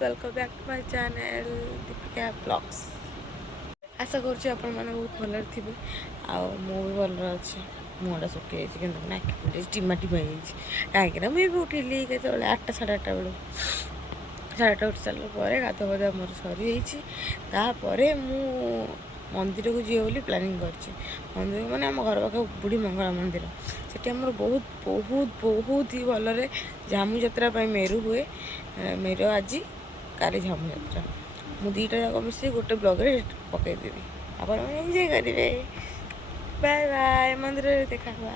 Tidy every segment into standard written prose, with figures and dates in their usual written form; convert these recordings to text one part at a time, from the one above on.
Welcome back to my channel Deepika blogs. आशा करुँच आप बहुत भल थे भी भल अच्छे मुहटा सुखी जाए टीमा टीमा कहीं मुझे उठिली के 8टा साढ़े 8टा बेलू साढ़े 8टा उठी सारापर गाध बधा मोर सरी तापर मु मंदिर को जीव बोली प्लानिंग कर मंदिर माने आम घर पाख बुढ़ी मंगला मंदिर से बहुत बहुत बहुत ही भलरे झामू यात्रा मेरू हुए मेरू आज काली झामू यात्रा मु दुईटा जाक मिस गोटे ब्लॉग पकईदेवी आप एंजॉय करेंगे। बाय बाय मंदिर देखा हुआ।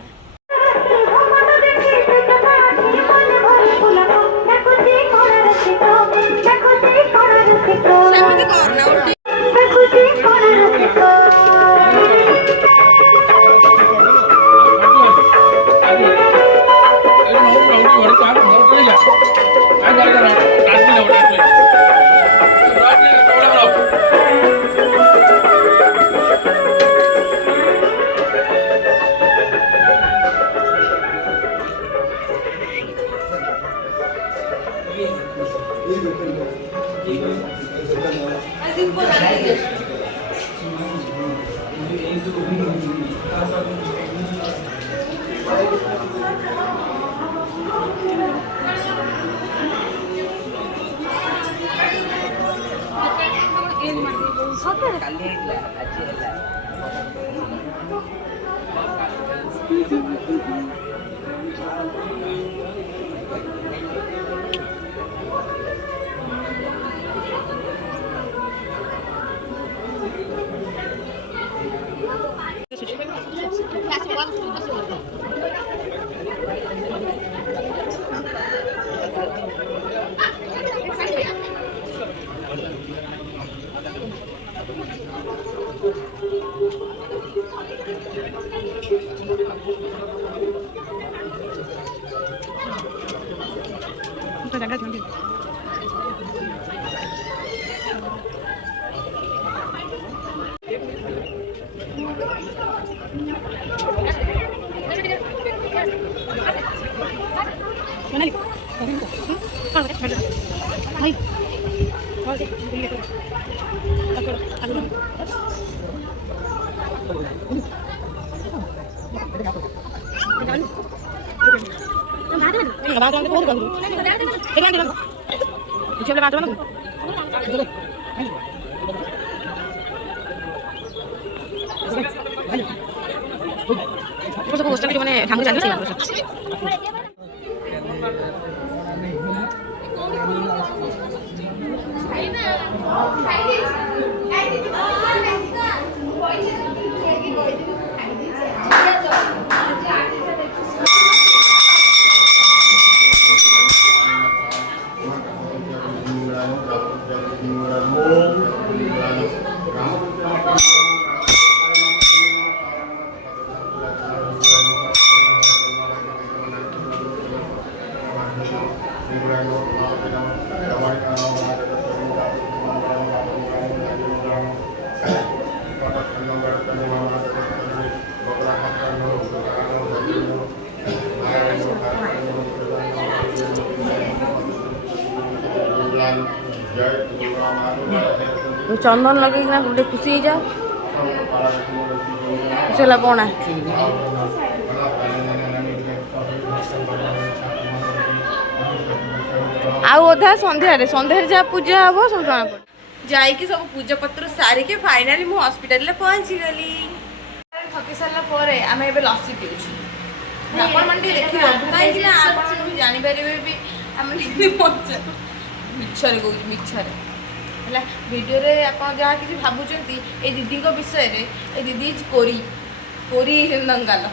चंदन लगे गोटे खुशी हो जाओ चला पौना आधा संध्यारे संध्यारे जहाँ पूजा हम सब जना पड़े जाइए सब पूजा पत्र सारिके फाइनाली मु हॉस्पिटल पहुँची गली। थकी सारापर आम ए लस्सी पीछे आपण मैंने देखिए कहीं आप जापर भी आम मिछरे कह मिछरे है वीडियो रे आप जहाँ किसी भावुंट ये दीदी विषय रे ये दीदी कोरी कोरी दंगाल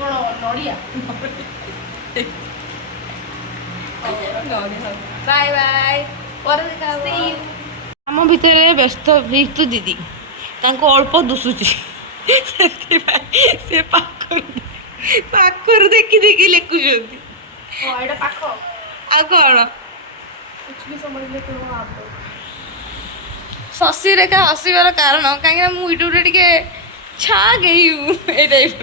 कौन नड़िया बाय बाय पर देखा आम भितर व्यस्त भीतु दीदी अल्प दुसुची से पाखर देखी देखी लेखुंट आ कौन शशि रेखा हसबार कारण कहीं मुझे यूट्यूब टे छा गई टाइप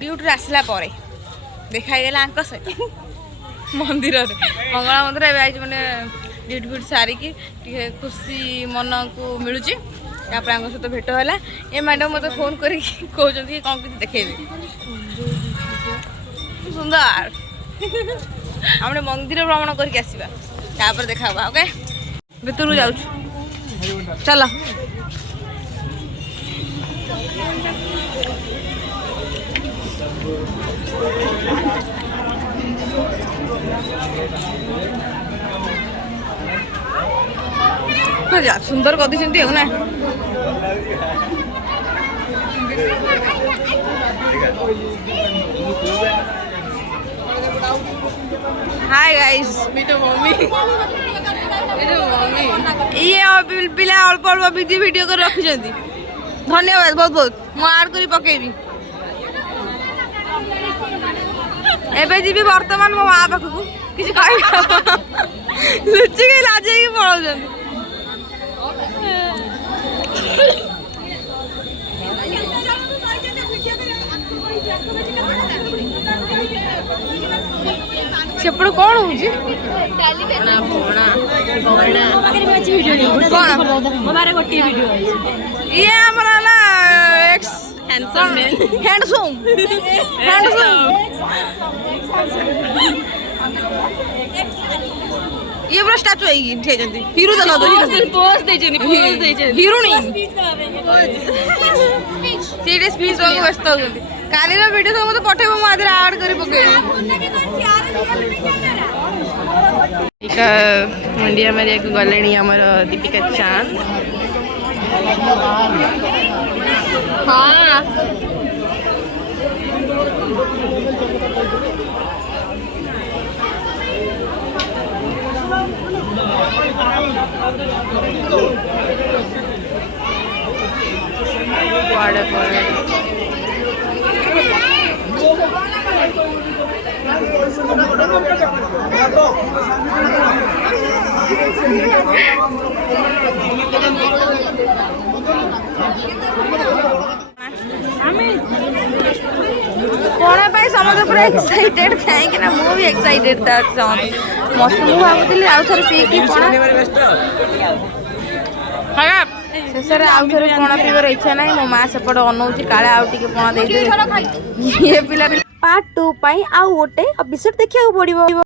ड्यूटी आसला देखा सहित मंदिर मंगला मंदिर ए मैंने ड्यूटी फ्यूटी सारिकी खुशी मन को मिलूँ सहित भेट है ये मैडम मत फोन कर कौन कि देखेबी सुंदर हम मंदिर भ्रमण करके आसवा देखा ओके भितर जाऊ चल सुंदर कर ना हाय गाइस मम्मी ये पिला अल्प अल्प वीडियो कर रखी धन्यवाद बहुत बहुत मुझे कर पकेबी एबे जीवी वर्तमान मो माँ पाखक किसी लुचिक लाजे पलाऊ सेपट कौन हो ये ये पूरा स्टैचू है हीरो देखा तो हीरो नहीं सीरियस स्पीच व्यस्त होती काली वीडियो सब मत पठेब मुझे आड कर मुंडिया मारिया को गले आमर दीपिका चांद हाँ कौन समझ पूरा एक्साइटेड कहीं मुझे एक्साइटेड मत मुझे भावुली आउ थे पीकी शेष आउ थे पणा पीवर इच्छा ना मो माँ सेपट अनौच काले आउ टे पणा दे ये पिला पार्ट 2 आउ गोटे एपिसोड देखा पड़ो।